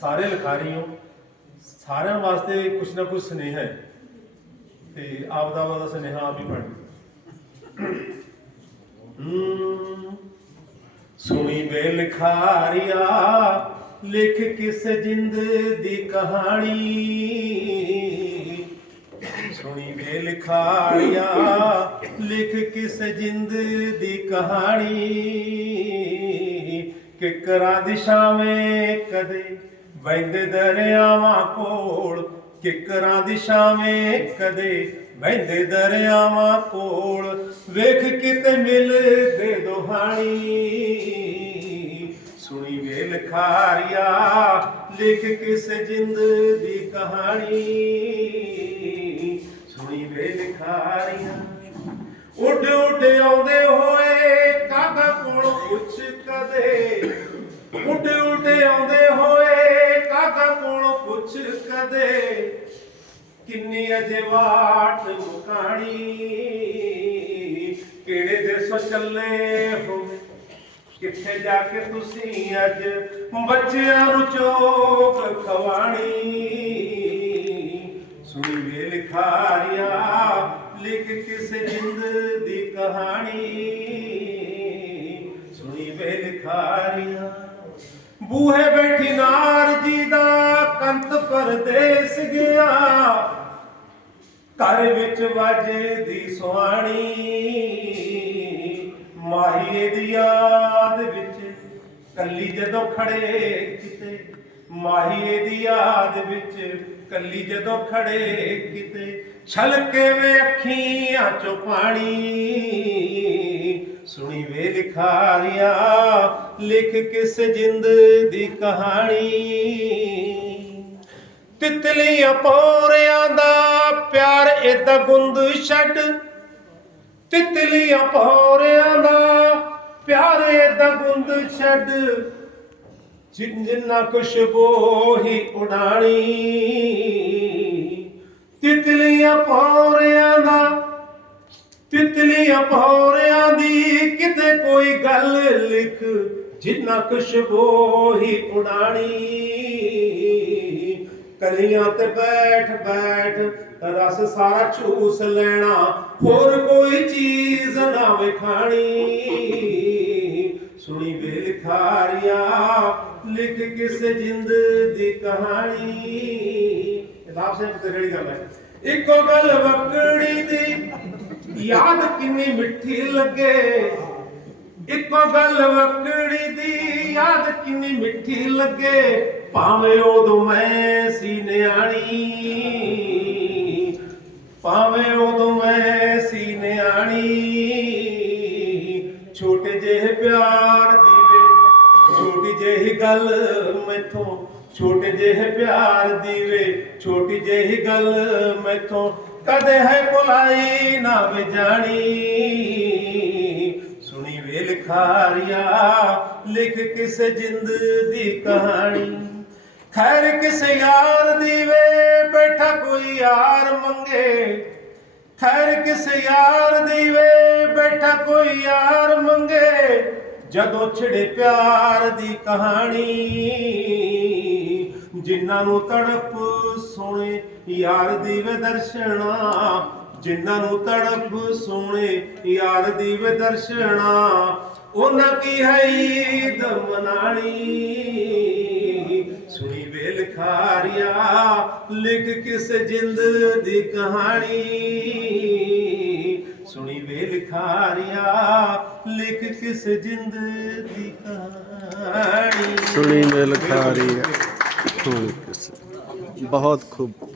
ਸਾਰੇ ਲਿਖਾਰੀ ਹੋ। ਸਾਰਿਆਂ ਵਾਸਤੇ ਕੁਛ ਨਾ ਕੁਛ ਸੁਨੇਹਾ ਹੈ। ਤੇ ਆਪ ਦਾ ਉਹਦਾ ਸੁਨੇਹਾ ਆਪ ਹੀ ਪੜ੍ਹ ਸੁਣੀ ਵੇ ਲਿਖਾਰੀਆ, ਲਿਖ ਕਿਸ ਜਿੰਦ ਦੀ ਕਹਾਣੀ? ਸੁਣੀ ਵੇ ਲਿਖਾਰੀਆ, ਲਿਖ ਕਿਸ ਜਿੰਦ ਦੀ ਕਹਾਣੀ? ਕਿਕਰਾਂ ਦਿਸ਼ਾਵੇਂ ਕਦੇ ਵਹਿੰਦੇ ਦਰਿਆਵਾਂ ਕੋਲ, ਕਿਕਰਾਂ ਦਿਸ਼ਾਵੇਂ ਕਦੇ ਵਹਿੰਦੇ ਦਰਿਆਵਾਂ ਕੋਲ। ਵੇਖ ਕਿਤੇ ਮਿਲਦੇ ਦੁਹਾਣੀ, ਸੁਣੀ ਵੇ ਲਿਖਾਰੀਆ ਲਿਖ ਕਿਸ ਜਿੰਦ ਦੀ ਕਹਾਣੀ। ਸੁਣੀ ਵੇ ਲਿਖਾਰੀਆ ਉੱਡ ਉੱਡ ਆਉਂਦੇ ਹੋਏ ਕਾਗਾ ਕੋਲ ਪੁੱਛ ਕਦੇ। ਉੱਡ ਉੱਡ ਆਉਂਦੇ ਹੋਏ ਕਾਗਾ ਕੋਲ ਪੁੱਛ ਕਦੇ, ਕਿੰਨੀ ਅਜੇ ਵਾਟ ਮੁਕਾਣੀ, ਕਿਹੜੇ ਦੇਸੋਂ ਚੱਲੇ ਹੋ, ਕਿੱਥੇ ਜਾ ਕੇ ਤੁਸੀਂ ਅੱਜ ਬੱਚਿਆਂ ਨੂੰ ਚੋਕ ਖਵਾਣੀ। ਸੁਣੀ ਵੇ ਲਿਖਾਰੀਆ ਬੂਹੇ ਬੈਠੀ ਨਾਰ ਜੀ ਦਾ ਕੰਤ ਪਰਦੇਸ ਗਿਆ। ਘਰ ਵਿੱਚ ਵੱਜਦੀ ਸੁਆਣੀ ਮਾਹੀਏ ਦੀ ਯਾਦ ਵਿੱਚ ਕੱਲੀ ਜਦੋਂ ਖੜੇ ਕਿਤੇ, ਮਾਹੀਏ ਦੀ ਯਾਦ ਵਿੱਚ ਕੱਲੀ ਜਦੋਂ ਖੜੇ ਕਿਤੇ, ਛਲਕੇ ਵੇ ਅੱਖੀਆਂ ਚੋਂ ਪਾਣੀ। ਸੁਣੀ ਵੇ ਲਿਖਾਰੀਆਂ, ਲਿਖ ਕਿਸ ਜਿੰਦ ਦੀ ਕਹਾਣੀ। ਤਿਤਲੀਆਂ ਪੌਰਿਆਂ ਦਾ ਪਿਆਰ ਏਦਾਂ ਗੁੰਦ ਛੱਡ। ਤਿਤਲੀਆਂ ਪੌਰਿਆਂ ਦਾ ਪਿਆਰ ਏਦਾਂ ਗੁੰਦ ਛੱਡ। ਜਿਨ ਜਿੰਨਾ ਖੁਸ਼ਬੂ ਹੀ ਉਡਾਣੀ। ਤਿਤਲੀਆਂ ਪੌਰਿਆਂ ਦਾ, ਤਿਤਲੀਆਂ ਪੌਰਿਆਂ ਕੋਈ ਗੱਲ ਲਿਖ, ਜਿੰਨਾ ਖੁਸ਼ਬੂ ਹੀ ਉਡਾਣੀ ਕਲੀਆਂ ਤੇ ਬੈਠ ਬੈਠ, ਰਸ ਸਾਰਾ ਚੂਸ ਲੈਣਾ, ਹੋਰ ਕੋਈ ਚੀਜ਼ ਨਾ ਵਿਖਾਣੀ। ਸੁਣੀ ਵੇ ਲਿਖਾਰੀਆ ਲਿਖ ਕਿਸ ਜਿੰਦ ਦੀ ਕਹਾਣੀ। ਲਾਭ ਸਿੰਘ ਤੇ ਗੱਲ ਹੈ? ਇੱਕੋ ਗੱਲ ਵਕੜੀ ਦੀ, ਯਾਦ ਕਿੰਨੀ ਮਿੱਠੀ ਲੱਗੇ। ਇੱਕੋ ਗੱਲ ਵਕੜੀ ਦੀ, ਯਾਦ ਕਿੰਨੀ ਮਿੱਠੀ ਲੱਗੇ। ਭਾਵੇਂ ਉਦੋਂ ਮੈਂ ਸੀ ਨਿਆਣੀ, ਭਾਵੇਂ ਉਦੋਂ ਮੈਂ ਸੀ ਨਿਆਣੀ, ਛੋਟੇ ਜਿਹੇ ਪਿਆਰ ਦੀ ਵੇ, ਛੋਟੀ ਜਿਹੀ ਗੱਲ ਮੈਥੋਂ, ਛੋਟੇ ਜਿਹੇ ਪਿਆਰ ਦੀ ਵੇ, ਛੋਟੀ ਜਿਹੀ ਗੱਲ ਮੈਥੋਂ, ਕਦੇ ਹੈ ਭੁਲਾਈ ਨਾ ਵੇ ਲਿਖਾਰੀਆ ਲਿਖ ਕਿਸ ਜਿੰਦ ਦੀ ਕਹਾਣੀ? ਖੈਰ ਕਿਸ ਯਾਰ ਦੀ ਵੇ, ਬੈਠਾ ਕੋਈ ਯਾਰ ਮੰਗੇ। ਖੈਰ ਕਿਸ ਯਾਰ ਦੀ ਵੇ, ਬੈਠਾ ਕੋਈ ਯਾਰ ਮੰਗੇ। ਜਦੋਂ ਛਿੜੇ ਪਿਆਰ ਦੀ ਕਹਾਣੀ, ਜਿਨ੍ਹਾਂ ਨੂੰ ਤੜਪ ਸੋਹਣੇ ਯਾਰ ਦੀ ਵੇ ਦਰਸ਼ਨਾ ਜਿਨ੍ਹਾਂ ਨੂੰ ਤੜਪ ਸੋਹਣੇ ਯਾਰ ਦੀ ਵੇ ਉਹਨਾਂ ਕੀ ਹੈ ਈਦ ਮਨਾਣੀ? ਸੁਣੀ ਵੇ ਲਿਖਾਰੀਆ ਲਿਖ ਕਿਸ ਜਿੰਦ ਦੀ ਕਹਾਣੀ? ਸੁਣੀ ਵੇਲ ਲਿਖਾਰੀਆ ਲਿਖ ਕਿਸ ਜਿੰਦ ਦੀ ਕਹਾਣੀ? ਸੁਣੀ ਮਿਲ ਖਾਰੀ ਹੈ ਬਹੁਤ ਖੂਬ।